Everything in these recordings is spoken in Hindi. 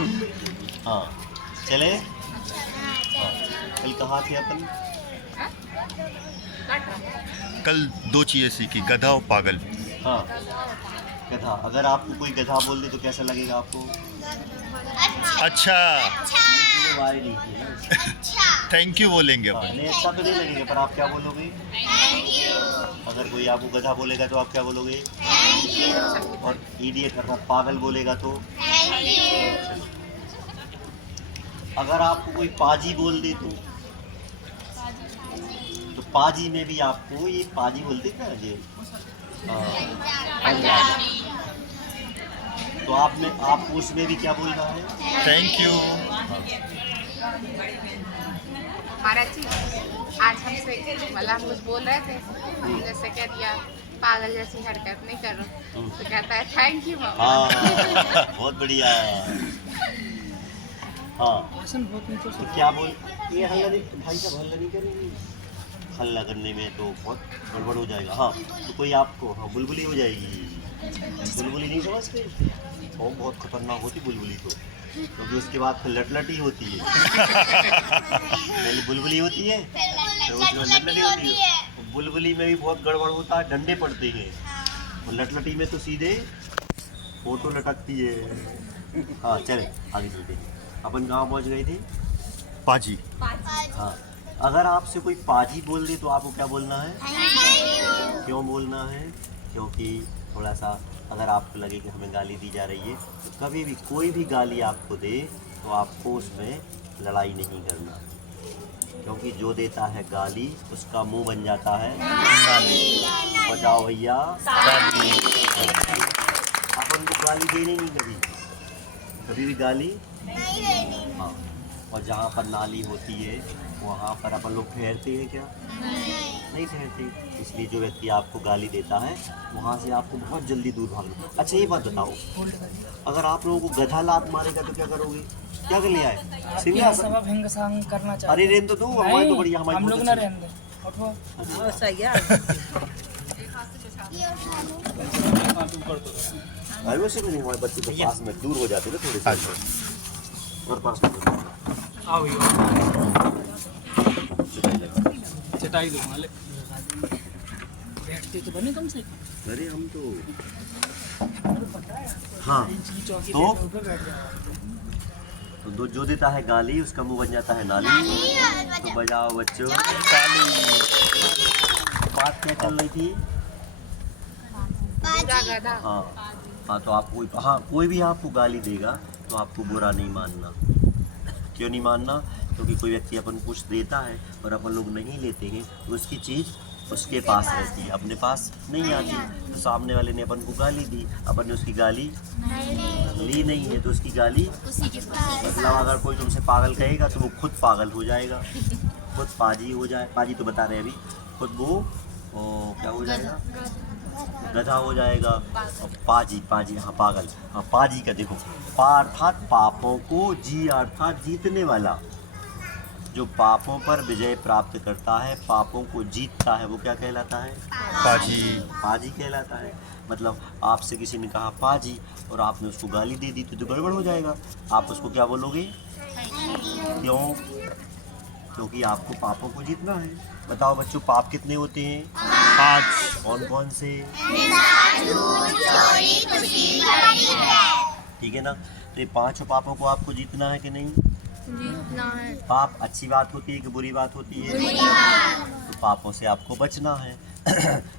हाँ चले। हाँ कल कहाँ थे अपन? कल दो चीजें सीखी, गधा और पागल। हाँ गधा। अगर आपको कोई गधा बोल दे तो कैसा लगेगा आपको? अच्छा, वारी नहीं थी ना। थैंक यू बोलेंगे हाँ अपन। नहीं अच्छा तो नहीं लगेगा, पर आप क्या बोलोगे? अगर कोई आपको गधा बोलेगा तो आप क्या बोलोगे? और इडियट अर्थात पागल बोलेगा तो? अगर आपको कोई पाजी बोल दे तो पाजी में भी आपको ये पाजी बोलते क्या ये तो आपको उसमें भी क्या बोलना है? Thank you. महाराज जी आज हमसे मतलब हम कुछ बोल रहे थे, जैसे कह दिया पागल जैसी हरकत नहीं करो, तो कहता है थैंक यू मामा। हाँ बहुत बढ़िया। हाँ तो क्या बोल ये हल्ला नहीं भाई साहब, हल्ला नहीं करेंगे। हल्ला करने में तो बहुत गड़बड़ हो जाएगा। हाँ तो कोई आपको हाँ बुलबुली हो जाएगी। बुलबुली नहीं समझते? वो बहुत खतरनाक होती बुलबुली तो, क्योंकि उसके बाद फिर लटलटी होती है। पहले बुलबुली होती है फिर उसके बाद लटलटी होती है। बुलबुली में भी बहुत गड़बड़ होता है, डंडे पड़ते हैं। और लटलटी में तो सीधे फोटो लटकती है। हाँ चले आगे चलते हैं। अपन गाँव पहुँच गए थे। पाजी। हाँ अगर आपसे कोई पाजी बोल दे तो आपको क्या बोलना है? क्यों बोलना है? क्योंकि थोड़ा सा अगर आपको लगे कि हमें गाली दी जा रही है तो कभी भी कोई भी गाली आपको दे तो आपको उसमें लड़ाई नहीं करना, क्योंकि जो देता है गाली उसका मुंह बन जाता है गाली। बजाओ भैया। अपन को गाली देनी नहीं कभी, कभी भी गाली हाँ। और जहाँ पर नाली होती है वहाँ पर अपन लोग ठहरते हैं क्या? नहीं ठहरते। इसलिए जो व्यक्ति आपको गाली देता है वहाँ से आपको बहुत जल्दी दूर भागना। अच्छा ये बात बताओ, अगर आप लोगों को गधा लात मारेगा तो क्या करोगे? क्या कर लिया है? सिंहासन करना चाहिए। अरे रेन तो दो, हमारे तो बढ़िया, हमारी हम बहुत लोग ना अच्छी। रहने दें। उठो। अरे वैसे भी नहीं, हमारे बच्चे तो पास में दूर हो जाते ना थोड़े से। और पास में आओ ये चटाई लगा। चटाई दूंगा ले। बैठते तो बने कम से। अरे हम तो हाँ चौकी तो ऊपर बैठ जाओ। तो जो देता है गाली उसका मुंह बन जाता है नाली। तो बजाओ बच्चों ताली। बात क्या चल रही थी? पूरा गधा। हाँ हाँ तो आप कोई भी आपको गाली देगा तो आपको बुरा नहीं मानना। क्यों नहीं मानना? क्योंकि कोई व्यक्ति अपन को कुछ देता है और अपन लोग नहीं लेते हैं तो उसकी चीज़ उसके पास रहती है, अपने पास नहीं आती। तो सामने वाले ने अपन को गाली दी, अपन ने उसकी गाली ली नहीं है तो उसकी गाली मतलब अगर कोई तुमसे पागल कहेगा तो वो खुद पागल हो जाएगा, खुद पाजी हो जाए। पाजी तो बता रहे हैं अभी, खुद वो क्या हो जाएगा? गधा हो जाएगा। और पाजी हाँ पागल। हाँ पाजी का देखो, पा अर्थात पापों को, जी अर्थात जीतने वाला। जो पापों पर विजय प्राप्त करता है, पापों को जीतता है, वो क्या कहलाता है? पाजी। पाजी कहलाता है। मतलब आपसे किसी ने कहा पाजी और आपने उसको गाली दे दी तो गड़बड़ हो जाएगा। आप उसको क्या बोलोगे? क्यों? क्योंकि आपको पापों को जीतना है। बताओ बच्चों, पाप कितने होते हैं? 5। कौन कौन से? ठीक है ना? तो ये 5 पापों को आपको जीतना है कि नहीं? जीतना है। पाप अच्छी बात होती है कि बुरी बात होती है? तो पापों से आपको बचना है।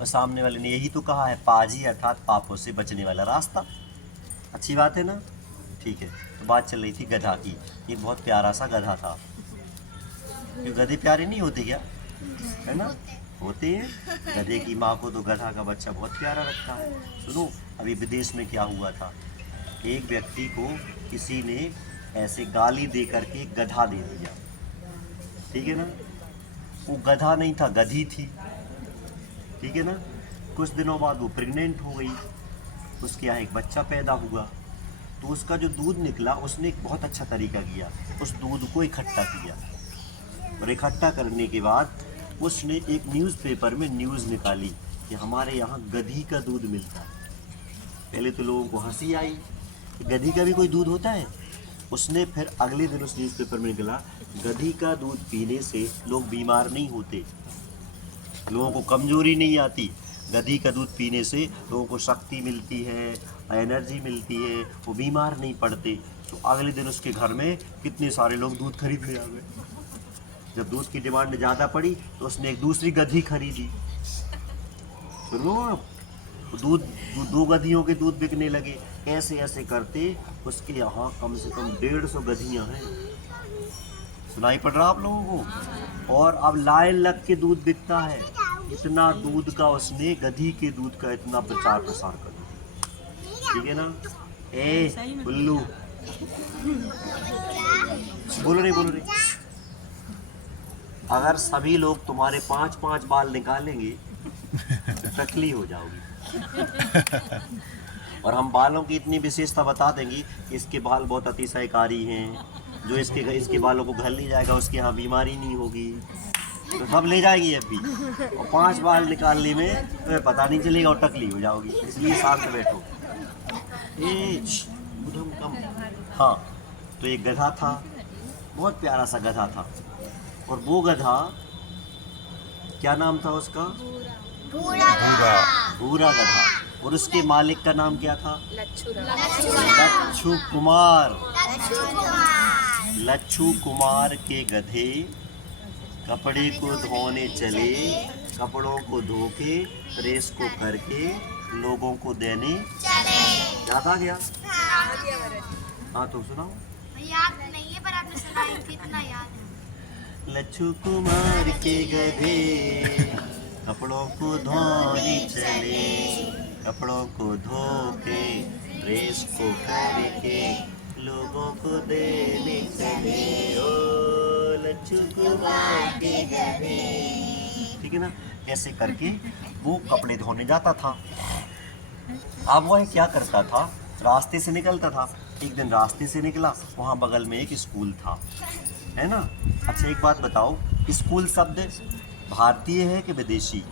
और सामने वाले ने यही तो कहा है, पाजी अर्थात पापों से बचने वाला रास्ता। अच्छी बात है ना? ठीक है। तो बात चल रही थी गधा की। ये बहुत प्यारा सा गधा था। ये गधे प्यारे नहीं होते क्या? है ना? होते हैं। गधे की माँ को तो गधा का बच्चा बहुत प्यारा लगता है। सुनो अभी विदेश में क्या हुआ था। एक व्यक्ति को किसी ने ऐसे गाली दे करके गधा दे दिया। ठीक है ना? वो गधा नहीं था, गधी थी। ठीक है ना? कुछ दिनों बाद वो प्रेग्नेंट हो गई, उसके यहाँ एक बच्चा पैदा हुआ। तो उसका जो दूध निकला उसने एक बहुत अच्छा तरीका किया, उस दूध को इकट्ठा किया और इकट्ठा करने के बाद उसने एक न्यूज़पेपर में न्यूज़ निकाली कि हमारे यहाँ गधी का दूध मिलता है। पहले तो लोगों को हंसी आई, गधी का भी कोई दूध होता है? उसने फिर अगले दिन उस न्यूज़पेपर में निकला, गधी का दूध पीने से लोग बीमार नहीं होते, लोगों को कमजोरी नहीं आती, गधी का दूध पीने से लोगों को शक्ति मिलती है, एनर्जी मिलती है, वो बीमार नहीं पड़ते। तो अगले दिन उसके घर में कितने सारे लोग दूध खरीदने आ गए। जब दूध की डिमांड ज़्यादा पड़ी तो उसने एक दूसरी गधी खरीदी। सुनो आप, दूध 2 गधियों के दूध बिकने लगे। ऐसे ऐसे करते उसके यहाँ कम से कम 150 गधियाँ हैं। सुनाई पड़ रहा आप लोगों को? और अब लाइन लग के दूध बिकता है। इतना दूध का उसने, गधी के दूध का इतना प्रचार प्रसार कर दिया। ठीक है ना? ए उल्लू, बोलो नहीं। अगर सभी लोग तुम्हारे 5-5 बाल निकालेंगे तो टकली हो जाओगी। और हम बालों की इतनी विशेषता बता देंगे कि इसके बाल बहुत अतिशयकारी हैं, जो इसके बालों को घर ले जाएगा उसके यहाँ बीमारी नहीं होगी, तो सब ले जाएगी अब भी। और 5 बाल निकालने में तुम्हें पता नहीं चलेगा और टकली हो जाओगी। इसलिए शांत बैठो। हाँ, तो एक गधा था, बहुत प्यारा सा गधा था। और वो गधा, क्या नाम था उसका? भूरा गधा। और उसके मालिक का नाम क्या था? लच्छू कुमार। लच्छू कुमार के गधे कपड़े को धोने चले, कपड़ों को धो के प्रेस को करके लोगों को देने याद आ गया? हाँ तो सुनाओ। याद नहीं है पर आपने सुनाई थी, इतना याद है। लच्छू कुमार के गधे कपड़ों को धोने चले, कपड़ों को धो के प्रेस को करके लोगों को देने चले। ओ लच्छू कुमार के गधे। ठीक है ना? ऐसे करके वो कपड़े धोने जाता था। अब वह क्या करता था, रास्ते से निकलता था। एक दिन रास्ते से निकला, वहाँ बगल में एक स्कूल था, है ना? अच्छा एक बात बताओ, स्कूल शब्द भारतीय है कि विदेशी?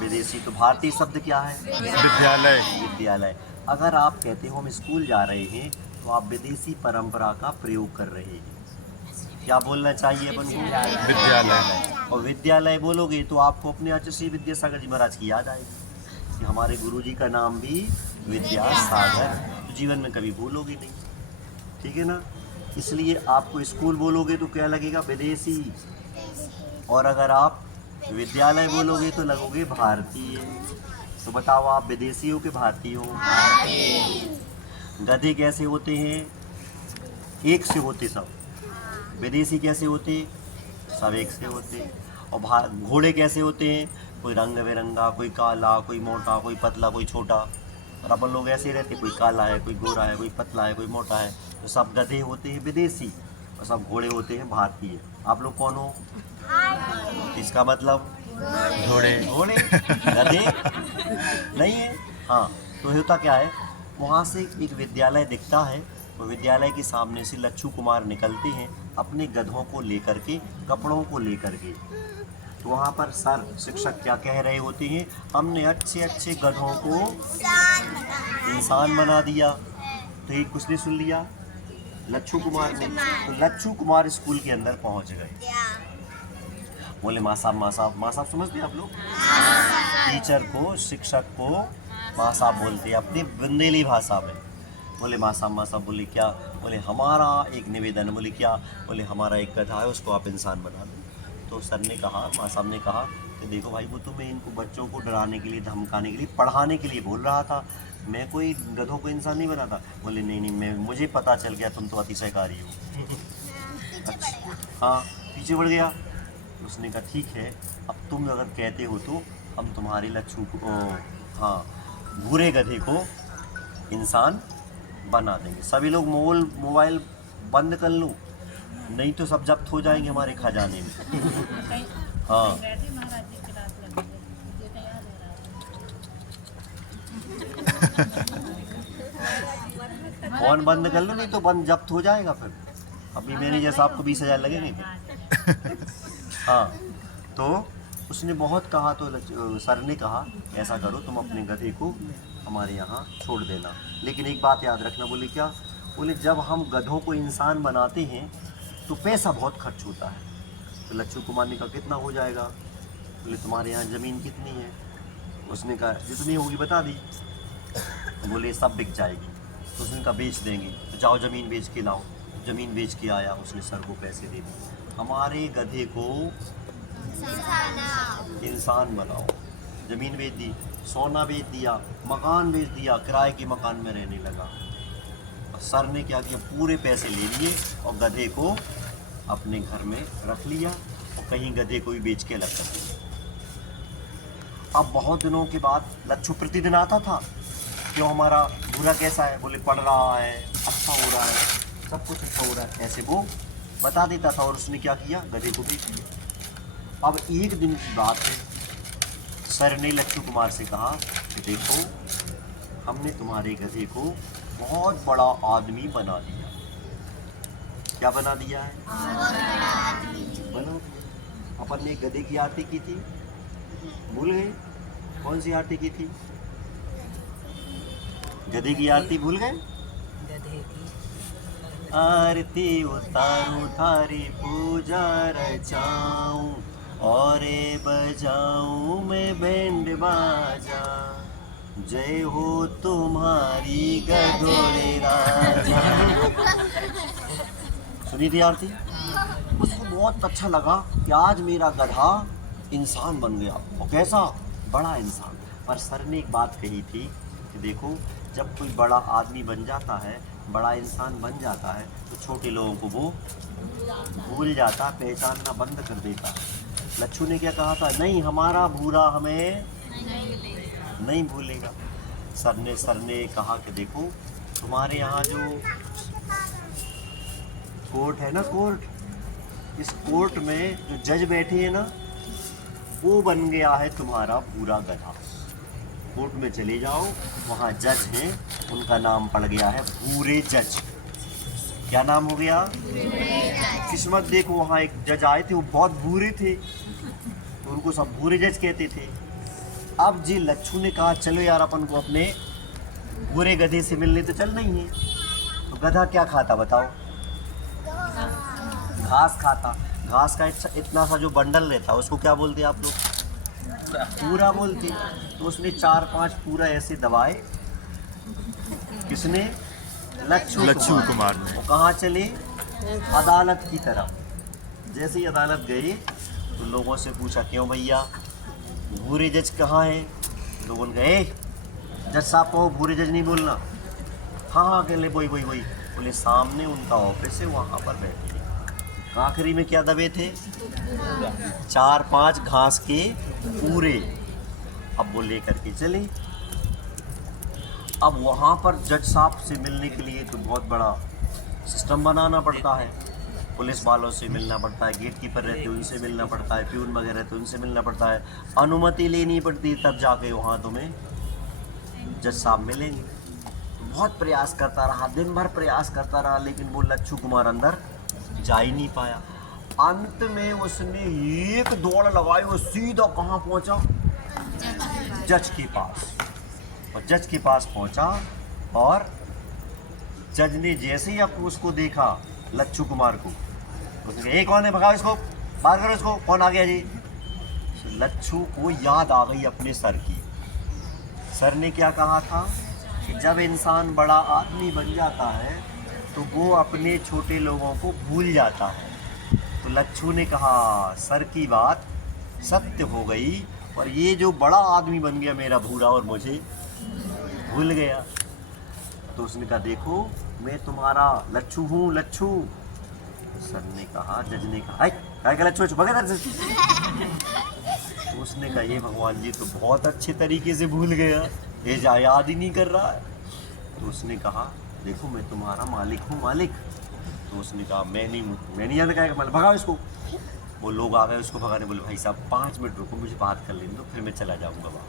विदेशी। तो भारतीय शब्द क्या है? विद्यालय। विद्यालय। अगर आप कहते हो हम स्कूल जा रहे हैं तो आप विदेशी परंपरा का प्रयोग कर रहे हैं। क्या बोलना चाहिए अपन को? विद्यालय। और विद्यालय बोलोगे तो आपको अपने आचार्य श्री विद्यासागर जी महाराज की याद आएगी कि हमारे गुरुजी का नाम भी विद्यासागर। तो जीवन में कभी भूलोगे नहीं। ठीक है ना? इसलिए आपको स्कूल बोलोगे तो क्या लगेगा? विदेशी। और अगर आप विद्यालय बोलोगे तो लगोगे भारतीय। तो बताओ आप विदेशी हो कि भारतीय हो? गधे कैसे होते हैं? एक से होते सब। विदेशी कैसे होते? सब एक से होते। और घोड़े कैसे होते हैं? कोई रंग बिरंगा, कोई काला, कोई मोटा, कोई पतला, कोई छोटा। और अपन लोग ऐसे रहते, कोई काला है, कोई गोरा है, कोई पतला है, कोई मोटा है। तो सब गधे होते हैं विदेशी और सब घोड़े होते हैं भारतीय। आप लोग कौन हो? इसका मतलब घोड़े। घोड़े, गधे नहीं है। हाँ, तो होता क्या है, वहाँ से एक विद्यालय दिखता है। वो विद्यालय के सामने से लच्छू कुमार निकलते हैं अपने गधों को लेकर के, कपड़ों को लेकर के। तो वहाँ पर सर शिक्षक क्या कह रहे होते हैं? हमने अच्छे अच्छे गधों को इंसान बना दिया। तो ये किसने सुन लिया? लच्छू कुमार ने। तो लच्छू कुमार स्कूल के अंदर पहुँच गए। बोले माँ साहब, माँ साहब। माँ साहब समझते आप लोग? टीचर को, शिक्षक को माँ साहब बोलते हैं अपनी बुंदेली भाषा में। बोले माँ साहब, माँ साहब। बोले क्या? बोले हमारा एक निवेदन। बोले क्या? बोले हमारा एक गधा है, उसको आप इंसान बना दो। तो सर ने कहा, माँ साहब ने कहा कि देखो भाई, वो तो मैं इनको बच्चों को डराने के लिए, धमकाने के लिए, पढ़ाने के लिए बोल रहा था, मैं कोई गधों को इंसान नहीं बनाता। बोले नहीं, मुझे पता चल गया तुम तो अतिशयकारी हो। अच्छा, हाँ, पीछे बढ़ गया। उसने कहा ठीक है, अब तुम अगर कहते हो तो हम तुम्हारे लच्छू को, हाँ, भूरे गधे को इंसान बना देंगे। सभी लोग मोबाइल बंद कर लो, नहीं तो सब जब्त हो जाएंगे हमारे खजाने में। हाँ, फोन बंद कर लो, नहीं तो बंद जब्त हो जाएगा। फिर अभी मैनेजर साहब को 20,000 लगेंगे। हाँ, तो उसने बहुत कहा तो सर ने कहा ऐसा करो, तुम अपने गधे को हमारे यहाँ छोड़ देना, लेकिन एक बात याद रखना। बोले क्या? बोले जब हम गधों को इंसान बनाते हैं तो पैसा बहुत खर्च होता है। तो लच्छू कुमार ने कहा कितना हो जाएगा? बोले तुम्हारे यहाँ ज़मीन कितनी है? उसने कहा जितनी होगी बता दी। तो बोले सब बिक जाएगी। तो उसने कहा बेच देंगे। तो जाओ ज़मीन बेच के लाओ। ज़मीन बेच के आया, उसने सर को पैसे दे दिए, हमारे गधे को इंसान बनाओ। ज़मीन बेच दी, सोना बेच दिया, मकान बेच दिया, किराए के मकान में रहने लगा। और सर ने क्या किया, पूरे पैसे ले लिए और गधे को अपने घर में रख लिया और कहीं गधे को भी बेच के अलग कर दिया। अब बहुत दिनों के बाद लच्छू प्रतिदिन आता था, क्यों हमारा बुरा कैसा है? बोले पढ़ रहा है, अच्छा हो रहा है, सब कुछ अच्छा हो रहा है, ऐसे वो बता देता था। और उसने क्या किया, गधे को बेच दिया। अब एक दिन की बात है, सर ने लच्छू कुमार से कहा कि देखो हमने तुम्हारे गधे को बहुत बड़ा आदमी बना दिया। क्या बना दिया है? बना। अपन ने गधे की आरती की थी, भूल गए? कौन सी आरती की थी? गधे की आरती भूल गए? आरती उतारूं थारी पूजा रचाऊं और बजाऊं मैं बैंड बाजा, जय हो तुम्हारी गधोड़े राजा। सुनी थी आरती? उसको बहुत अच्छा लगा कि आज मेरा गधा इंसान बन गया, और कैसा बड़ा इंसान। पर सर ने एक बात कही थी कि देखो जब कोई बड़ा आदमी बन जाता है, बड़ा इंसान बन जाता है, तो छोटे लोगों को वो भूल जाता, पहचानना बंद कर देता। लच्छू ने क्या कहा था, नहीं हमारा भूरा हमें नहीं भूलेगा। सर ने कहा कि देखो तुम्हारे यहाँ जो कोर्ट है ना, कोर्ट, इस कोर्ट में जो जज बैठे हैं ना, वो बन गया है तुम्हारा पूरा गधा। कोर्ट में चले जाओ, वहाँ जज हैं, उनका नाम पड़ गया है भूरे जज। क्या नाम हो गया? किस्मत देखो, वहाँ एक जज आए थे, वो बहुत भूरे थे, तो उनको सब भूरे जज कहते थे। अब जी लच्छू ने कहा चलो यार अपन को अपने भूरे गधे से मिलने तो चल नहीं है। तो गधा क्या खाता बताओ? घास खाता। घास का इतना सा जो बंडल रहता है उसको क्या बोलते आप लोग? पूरा बोलते। तो उसने 4-5 पूरा ऐसे दबाए। किसने? लच्छू कुमार ने। वो कहाँ चले? अदालत की तरफ। जैसे ही अदालत गए तो लोगों से पूछा क्यों भैया भूरे जज कहाँ है? लोगों ने गए जज साहब को भूरे जज नहीं बोलना। हाँ अकेले वही बोले सामने उनका ऑफिस है, वहाँ पर बैठे। आखिरी में क्या दबे थे? 4-5 घास के पूरे। अब वो लेकर के चले। अब वहाँ पर जज साहब से मिलने के लिए तो बहुत बड़ा सिस्टम बनाना पड़ता है। पुलिस वालों से मिलना पड़ता है, गेट कीपर रहते उनसे मिलना पड़ता है, प्यून वगैरह रहते उनसे मिलना पड़ता है, अनुमति लेनी पड़ती है, तब जाके वहाँ तुम्हें जज साहब मिलेंगे। बहुत प्रयास करता रहा, दिन भर प्रयास करता रहा, लेकिन वो लच्छू कुमार अंदर जा ही नहीं पाया। अंत में उसने एक दौड़ लगाई, वो सीधा कहाँ पहुँचा? जज के पास। और जज के पास पहुँचा और जज ने जैसे ही अब उसको देखा लच्छू कुमार को, उसने कहा कौन है, भगाओ इसको, बात करो इसको, कौन आ गया जी? लच्छू को याद आ गई अपने सर की। सर ने क्या कहा था कि जब इंसान बड़ा आदमी बन जाता है तो वो अपने छोटे लोगों को भूल जाता है। तो लच्छू ने कहा सर की बात सत्य हो गई, और ये जो बड़ा आदमी बन गया मेरा भूरा और मुझे भूल गया। तो उसने कहा देखो मैं तुम्हारा लच्छू हूँ, लच्छू। सर ने कहा, जज ने कहा क्या लच्छू भगा। तो उसने कहा ये भगवान जी तो बहुत अच्छे तरीके से भूल गया, ये याद ही नहीं कर रहा है। तो उसने कहा देखो मैं तुम्हारा मालिक हूँ, मालिक। तो उसने कहा मैं नहीं याद करेगा, मतलब भगाओ इसको। वो लोग आ गए उसको भगाने, बोले भाई साहब 5 मिनट रुको, मुझे बात कर लेने दो, फिर मैं चला जाऊँगा वहाँ।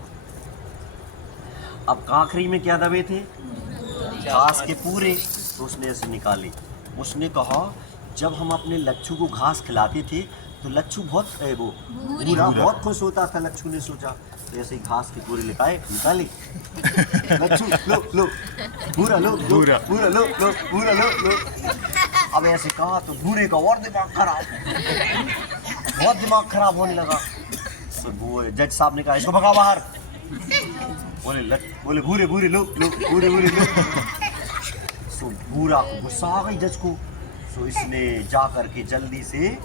अब काखरी में क्या दबे थे? घास के पूरे। तो उसने ऐसे निकाले। उसने कहा जब हम अपने लच्छू को घास खिलाते थे तो लच्छू बहुत वो भूरा बहुत खुश होता था। लच्छू ने सोचा तो ऐसे ही घास के पूरे निकाले लच्छू लो लो भूरा लो लो भूरा। भूरा लो लो भूरा लो लो। अब ऐसे कहा तो भूरे का और दिमाग खराब, बहुत दिमाग खराब होने लगा। तो वो जज साहब ने कहा इसको भगा बाहर। बोले भूरे भूरे लो लो भूरे भूरे लो। सो भूरा को गुस्सा आ गई जज को। सो इसने जा करके जल्दी से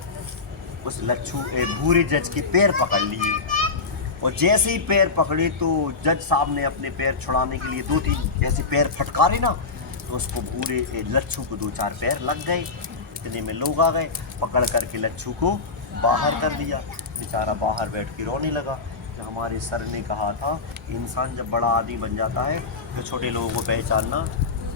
उस भूरे जज के पैर पकड़ लिए और जैसे ही पैर पकड़े तो जज साहब ने अपने पैर छुड़ाने के लिए 2-3 ऐसे पैर फटकारे ना, तो उसको भूरे लच्छू को 2-4 पैर लग गए। इतने में लोग आ गए, पकड़ करके लच्छू को बाहर कर दिया। बेचारा बाहर बैठ के रोने लगा कि हमारे सर ने कहा था इंसान जब बड़ा आदमी बन जाता है तो छोटे लोगों को पहचानना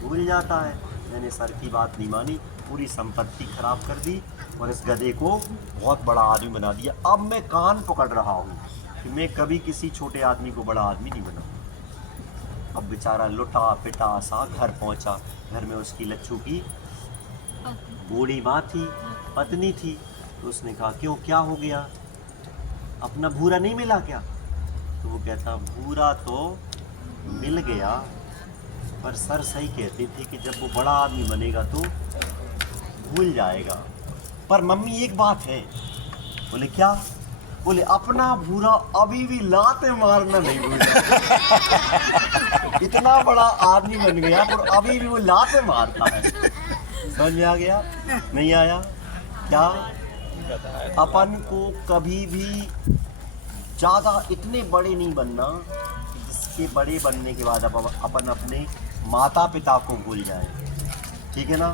भूल जाता है। मैंने सर की बात नहीं मानी, पूरी संपत्ति खराब कर दी और इस गधे को बहुत बड़ा आदमी बना दिया। अब मैं कान पकड़ रहा हूँ कि मैं कभी किसी छोटे आदमी को बड़ा आदमी नहीं बनाऊँ। अब बेचारा लुटा पिटा सा घर पहुँचा। घर में उसकी लच्छू की बूढ़ी माँ थी, पत्नी थी। तो उसने कहा क्यों, क्या हो गया, अपना भूरा नहीं मिला क्या? तो वो कहता भूरा तो मिल गया, पर सर सही कहते थे कि जब वो बड़ा आदमी बनेगा तो भूल जाएगा। पर मम्मी एक बात है। बोले क्या? बोले अपना भूरा अभी भी लाते मारना नहीं भूला। इतना बड़ा आदमी बन गया पर अभी भी वो लाते मारता है। समझ में आ गया? नहीं आया क्या? अपन को कभी भी ज़्यादा इतने बड़े नहीं बनना, इसके बड़े बनने के बाद अपन अपने माता पिता को भूल जाए, ठीक है ना?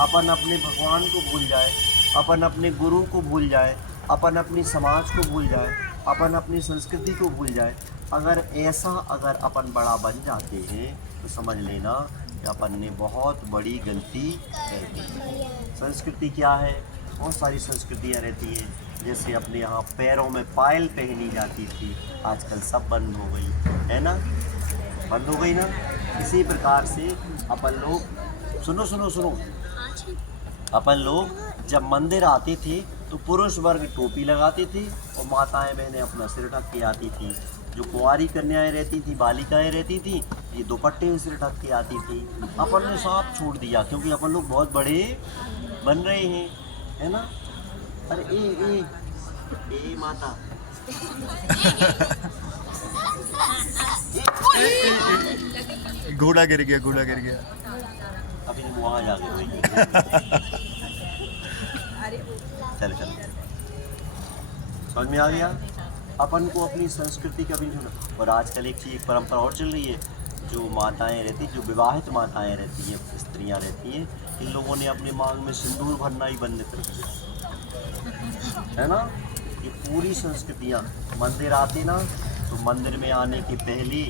अपन अपने भगवान को भूल जाए, अपन अपने गुरु को भूल जाए, अपन अपनी समाज को भूल जाए, अपन अपनी संस्कृति को भूल जाए। अगर अपन बड़ा बन जाते हैं तो समझ लेना कि अपन ने बहुत बड़ी गलती कर दी। संस्कृति क्या है? बहुत सारी संस्कृतियाँ रहती हैं। जैसे अपने यहाँ पैरों में पायल पहनी जाती थी, आजकल सब बंद हो गई है ना, बंद हो गई ना। इसी प्रकार से अपन लोग सुनो अपन लोग जब मंदिर आते थे तो पुरुष वर्ग टोपी लगाते थे और माताएं बहनें अपना सिर ढक के आती थी। जो कुंवारी कन्याएं रहती थी, बालिकाएं रहती थी, ये दुपट्टे सिर ढक के आती थी। अपन ने साथ छोड़ दिया क्योंकि अपन लोग बहुत बड़े बन रहे हैं, है ना? अरे ए माता घोड़ा गिर गया अभी हम वहाँ जा गए। चल समझ में आ गया? अपन को अपनी संस्कृति का भी नहीं होना। और आजकल एक परंपरा और चल रही है, जो माताएं रहती, जो विवाहित माताएं रहती हैं, स्त्रियां रहती हैं, इन लोगों ने अपने मांग में सिंदूर भरना ही बंद कर दिया, है ना? ये पूरी संस्कृतियाँ। मंदिर आते ना तो मंदिर में आने के पहले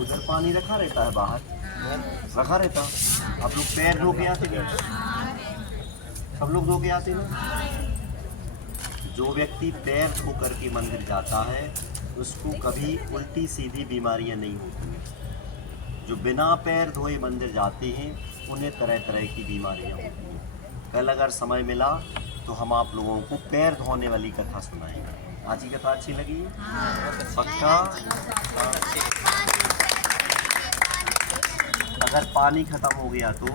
उधर पानी रखा रहता है, बाहर रखा रहता। आप लोग पैर धो के आते नहीं? सब लोग धो के आते ना। जो व्यक्ति पैर धो करके मंदिर जाता है उसको कभी उल्टी सीधी बीमारियां नहीं होती। जो बिना पैर धोए मंदिर जाते हैं उन्हें तरह तरह की बीमारियां होती हैं। कल अगर समय मिला तो हम आप लोगों को पैर धोने वाली कथा सुनाएंगे। आज की कथा अच्छी लगी? पक्का? अगर पानी खत्म हो गया तो